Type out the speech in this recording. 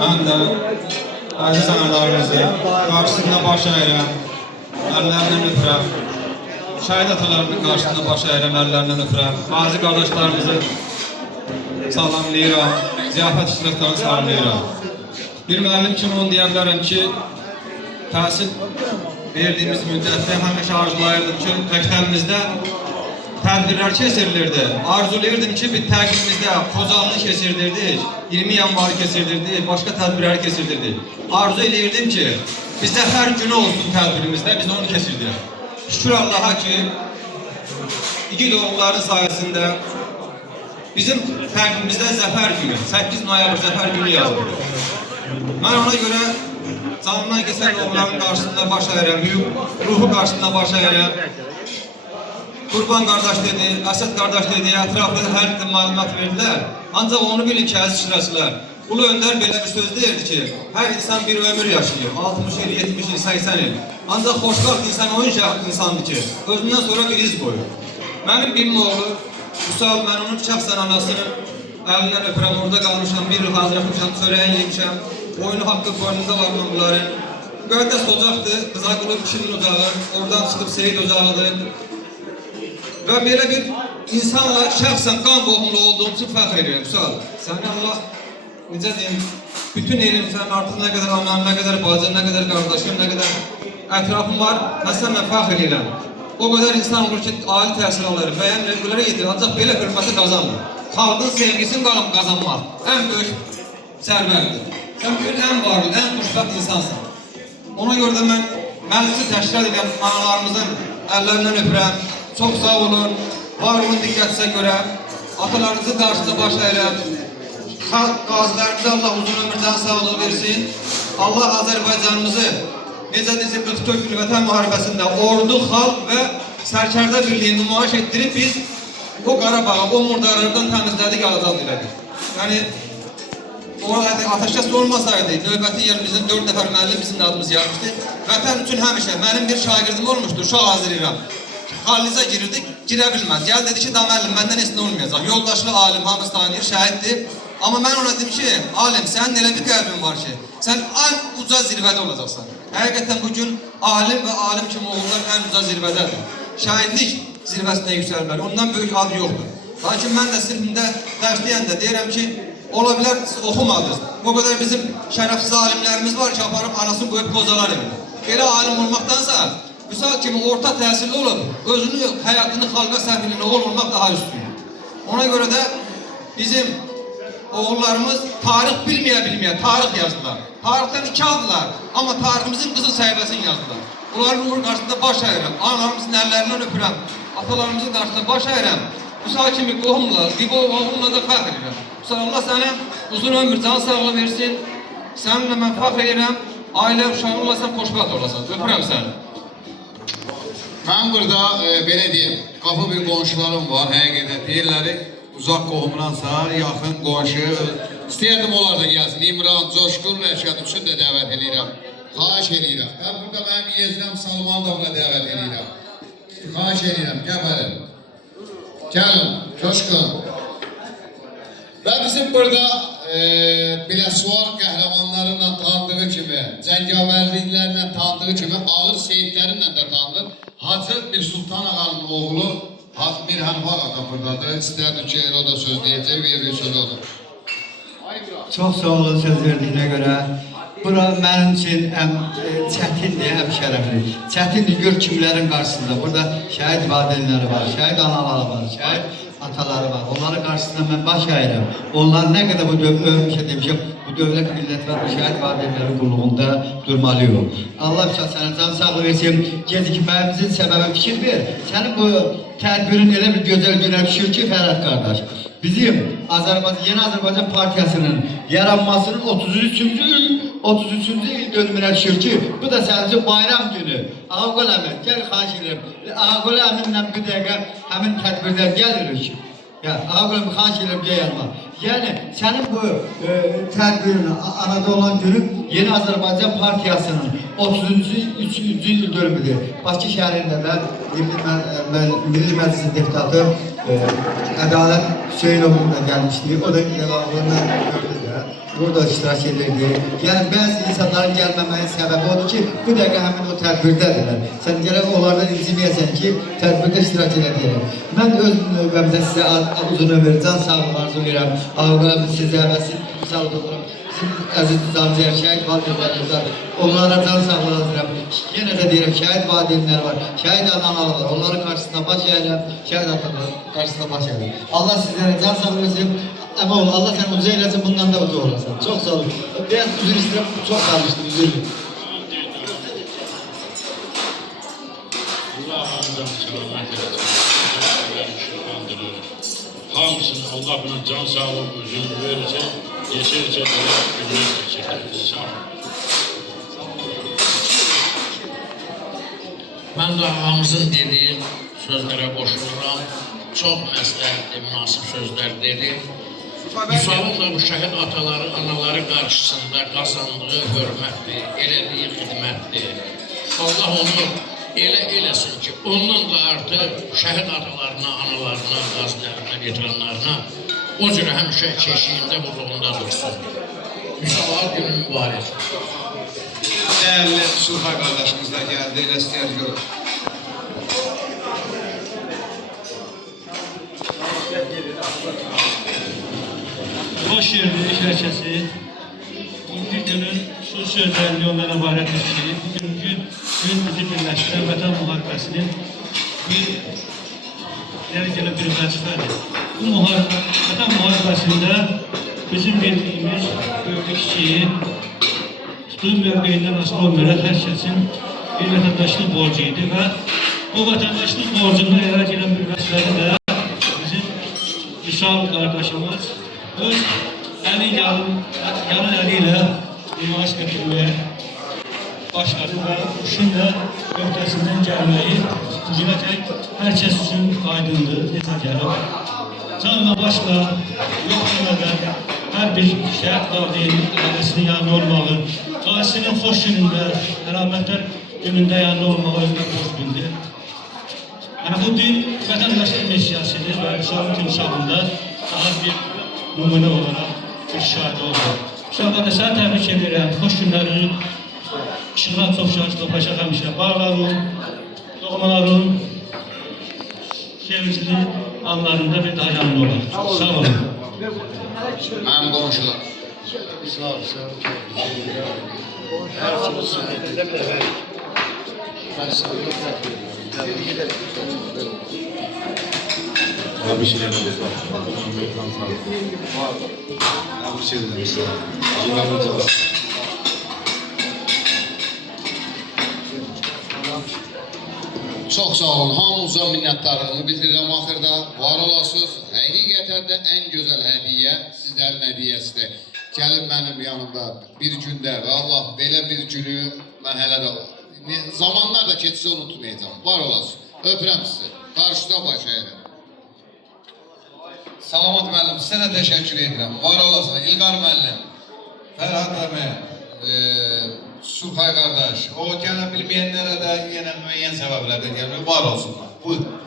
Ben de aziz analarımızı karşısında baş əyirəm, əllərindən öpürəm. Şəhid atalarının qarşısında baş əyirəm, əllərindən öpürəm. Qazi qardaşlarımızı salamlayıram, ziyafət iştiraklarını salamlayıram. Bir müəllim kimi onu deyə bilərəm ki, təhsil verdiğimiz müddətdə həmişə arzulayırdım ki, məktəbimizdə tədbirlər keçirilirdi. Arzulayırdım ki, bir təqvimimizdə Xocalını keçirilirdik, 20 yanvarı keçirilirdik, başqa tədbirləri keçirilirdik. Arzu edirdim ki, bizdə hər günü olsun tədbirimizdə, biz onu keçirdik. Şükür Allaha ki, igid oğulların sayəsində bizim təqvimimizdə Zəfər günü, 8 noyabr Zəfər günü yazıldı. Mən ona görə canından keçən oğulların qarşısında baş əyirəm, ruhu qarşısında baş əyirəm. Qurban qardaş dedi, Əsəd qardaş dedi, ətraflı hər bir məlumat verdilər. Ancaq onu bilin ki, əziz iştirakçılar, Ulu Öndər belə bir söz deyirdi ki, hər insan bir ömür yaşayır, 60 il, 70 il, 80 il. Ancaq xoşbəxt insan o insandır ki, özündən sonra bir iz qoyur. Mənim birim oğlu, Vüsal, mən onun şəxsən anasının əlindən öpürəm, orada qalmışam, bir il hazırlaşmışam, çörəyin yemişəm, oyunu haqqı boynunda var bunların. Müqəddəs ocaqdır, Qızaqulu kişinin ocağı, oradan çıxıb Seyid ocağıdır. Və belə bir insanla şəxsən qan qohumlu olduğum üçün fəxr edirəm. Vüsal, səni Allah, necə deyim, bütün elim sənin artıq nə qədər anan, nə qədər bacın, nə qədər qardaşım, nə qədər ətrafım var, mən sənlə fəxr edirəm. O qədər insan olur ki, ali təhsil alır, bəyən rəqbələrə yetirir, ancaq belə hörməti qazanmır. Xalqın sevgisini qazanmaq ən böyük sərvərdir. Sən bugün ən varlı, ən xoşbəxt insansın. Ona görə də mən məclisi təşkil edən analarımızın əllərindən öpürəm. Çox sağ olun, var olun diqqətinizə görə. Atalarınızın qarşısında baş əyirəm. Qazilərimize Allah uzun ömürdən sağlığı versin. Allah Azərbaycanımızı necə deyəcək 44 gün vətən müharibəsində ordu, xalq və sərkərdə birliğini nümayiş etdirib biz o Qarabağı, o murdarlardan təmizlədik, azad elədik. Yəni, orada ateşkəs olmasaydı, növbəti yerimizin 4 nəfər müəllim bizim adımız yazmışdı. Vətən üçün həmişə, mənim bir şagirdim olmuşdur, Şah Azir İran. Xallizə girirdik, girə bilməz. Gəl dedi ki, da müəllim, məndən heç nə olmayacaq. Yoldaşlı alim, hamısı tanıyır, şəhiddir. Amma mən ona dedim ki, alim, sənin elə bir qəlbin var ki, sən ən uca zirvədə olacaqsan. Həqiqətən bugün alim və alim kimi oğullar ən uca zirvədədir. Şəhidlik zirvəsinə yüksəlməli, ondan böyük ad yoxdur. Lakin mən də sinifimdə dərs deyəndə deyirəm ki, ola bilər siz oxumadınız. Bu qədər bizim şərəfsiz alimlərimiz var ki, aparıb anasını qoyub qozalar evinə. Belə alim olmaqdansa, Vüsal kimi orta təhsilli olub, özünü, həyatını xalqa sərf edən oğul olmaq daha üstündür. Ona görə də bizim oğullarımız tarix bilməyə tarix yazdılar. Tarixdən 2 aldılar, amma tariximizin qızıl səhifəsini yazdılar. Bunların uğur qarşısında baş əyirəm, analarımızın əllərindən öpürəm, atalarımızın qarşısında baş əyirəm. Vüsal kimi qohumla, bir oğlumla da fəxr edirəm. Vüsal, Allah sənə uzun ömür, can sağlığı versin. Səninlə mən fəxr edirəm, ailəm, uşağınla sən xoşbəxt olasan. Öpürəm səni. Mən burada belə deyim, qapı bir qonşularım var, həqiqətən deyirlər, uzaq qohumdansa, yaxın qonşu. İstəyərdim onlar da gəlsin, İmran, Coşqun, Rəşad üçün də dəvət edirəm. Xahiş edirəm. Və burada mənim yeznəm Salman da buna dəvət edirəm. Xahiş edirəm, gəlin. Gəlin, Coşqun. Və bizim burada Biləsuvar qəhrəmanlarıyla tanıdığı kimi, cəngavərliklərlə tanıdığı kimi, ağır seyidlərinlə də tanıdır. Hacı Bir Sultan ağanın oğlu Mir Hənifə ağa buradadır. İstərdim ki, o da söz deyəcək, bir söz olur. Çox sağ olun söz verdiyinə görə. Bura mənim üçün ən çətindir, ən şərəfli. Çətindir, gör kimlərin qarşısında. Burada şəhid valideynləri var, şəhid anaları var, şəhid ataları var. Onların qarşısında mən baş əyirəm. Onlar nə qədər bu demişəm, bu dövlət, millət və şəhid valideynləri qulluğunda durmalıyıq. Allah sənə can sağlığı versin. Gecikməyimizin səbəbi fikir ver. Sənin bu tədbirin elə bir gözəl günə düşür ki, Fərhad qardaş. Bizim Yeni Azərbaycan Partiyasının yaranmasının 33-cü il dönümünə düşür ki, bu da sadəcə bayram günü. Ağaqol əmin, gəl xahiş edirəm. Ağaqol əminlə bir dəqiqə həmin tədbirdən gəlirik. Ya ağabeyim xahiş edirəm gəl yanıma. Yəni sənin bu tədbirin anada olan günün Yeni Azərbaycan Partiyasının 33. il dönümüdür. Bakı şəhərində də Milli Məclisin deputatı Ədalət Hüseynovun da gəlmişdi. O da devamlılığını gördü də. Burada iştirak edirdi. Yəni bəzi insanların gəlməməyin səbəbi odur ki, bu dəqiqə həmin o tədbirdədirlər. Sən gərək onlardan inciməyəsən ki, tədbirdə iştirak edəcəklər. Mən öz növbəmdə sizə uzun ömür, can sağlığı arzu edirəm. Ağabeyim sizə və siz sağlık olurum. Sizin əziz Zamcıya, şəhid valideynlərimizə, onlara can sağlığı arzu edirəm. Yenə də deyirəm, şəhid valideynlər var, şəhid analar var. Onların qarşısında baş əyirəm, şəhid ataların qarşısında baş əyirəm. Allah sizlərə can sağlığı versin. Ama oğlum, Allah sen uca eylesin, bundan da uca olasın. Çok sağ olun. Biraz uzun istirap, çok kalmıştım, üzüldüm. Allah hamdan selamet eylesin. Hamısını Allah buna can sağlığı özünü verirse, geçerse de günler geçer. Sağ olun. Ben de ağamızın dediği sözlere koşuluram. Çok məsləhətli, münasib sözler dedi. Müsabıqla bu şəhid ataları, anaları qarşısında qazandığı hörmətdir, elədiyi xidmətdir. Allah onu elə eləsin ki, ondan da artıq şəhid atalarına, analarına, qazilərinə, veteranlarına o cür həmişə keşiyində qulluğunda dursun. Müsabahat günü mübarək. Değerli Surhay kardeşimiz de geldi. Elə istəyər görür. Boş yerli iş herkesi, bugünkü günün şu sözlerini ondan ibarettir ki, bugünkü gün bizi birleştiren Vətən Müharibəsinin bir vəzifədir. Bu Vətən Müharibəsində bizim bildiyimiz böyük kişiyi tutduğu mövqeyindən asılı olmayaraq hər kəsin bir vətəndaşlıq borcu idi və o vətəndaşlıq borcunda yerə gələn bir vəzifədə də bizim Vüsal qardaşımız öz yarın eliyle maaş götürmeye başladı ve şimdi ötesinden gelmeyi diletek herkes için aydındı, yeterli. Canla başla yok demeden her bir şehit valideyn ailesinin yanında olmağı, ailesinin hoş gününde, rahmetler gününde yanında olmağı özüne hoş bildi. Yani bu din vətəndaşlıq mesiyasıdır ve Vüsal'ın timsalında daha bir numune olarak bir şahit oldu. Şahane sen tebrik ederim. Hoş günlerin, ışıklar çok şahit toplaşa kalmışlar. Bağların, doğmaların, sevincili anlarında bir daha yanında olur. Sağ olun. Mənim qonşular. Sağ ol, sağ ol. Her türlü sünnetinde bir de ben sana tebrik ederim. Bir şey demek var. Bir şey demek var. Çox sağ olun. Hamınıza minnətdarlığımı bildirirəm axırda. Var olasınız. Həqiqətən də ən gözəl hədiyyə sizlərin hədiyyəsidir. Gəlin mənim yanımda bir gündə və Allah belə bir günü mən hələ də zamanlar da keçsə unutmayacağım. Var olasınız. Öpürəm sizi. Qarşıda baş əyirəm. Salamat müəllim, sizə də təşəkkür edirəm. Var olasın. İlqar müəllim, Fərhad əmi, Surhay qardaş, o gələ bilməyənlərə də yenə müəyyən səbəblərdən gəlmək var olsunlar. Buyurun.